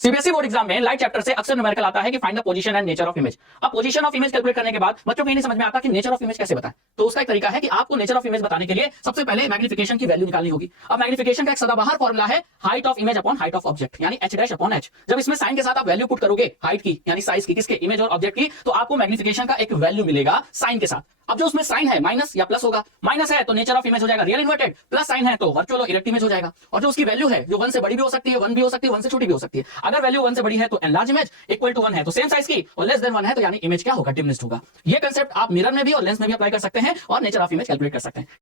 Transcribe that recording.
CBSE board exam में light chapter से अक्सर न्यूमेरिकल आता है कि find the position and nature of image. अब पोजीशन ऑफ इमेज कैलकुलेट करने के बाद बच्चों को ये नहीं समझ में आता कि नेचर ऑफ इमेज कैसे बताएं। तो उसका एक तरीका है कि आपको नेचर ऑफ इमेज बताने के लिए सबसे पहले मैग्निफिकेशन की वैल्यू निकालनी होगी। अब मैग्निफिकेशन का एक सदाबहार फॉर्मुला है height of image upon height of object, यानी h डैश अपॉन h। जब इसमें साइन के साथ आप वैल्यू पुट करोगे हाइट की यानी साइज की, किसके, इमेज और ऑब्जेक्ट की, तो आपको मैग्निफिकेशन का एक वैल्यू मिलेगा साइन के साथ। अब जो उसमें साइन है माइनस या प्लस होगा, माइनस है तो नेचर ऑफ इमेज हो जाएगा रियल इन्वर्टेड, प्लस साइन है तो वर्चुअल और इरेक्ट इमेज हो जाएगा। और जो उसकी वैल्यू है जो 1 से बड़ी भी हो सकती है, 1 भी हो सकती है, 1 से छोटी भी हो सकती है। अगर वैल्यू 1 से बड़ी है तो एनलार्ज इमेज, इक्वल टू 1 है तो सेम साइज की, और लेस देन 1 है तो यानी इमेज क्या होगा, डिमिनिश्ड होगा। ये कंसेप्ट आप मिरर में भी और लेंस में भी अप्लाई कर सकते हैं और नेचर ऑफ इमेज कैलकुलेट कर सकते हैं।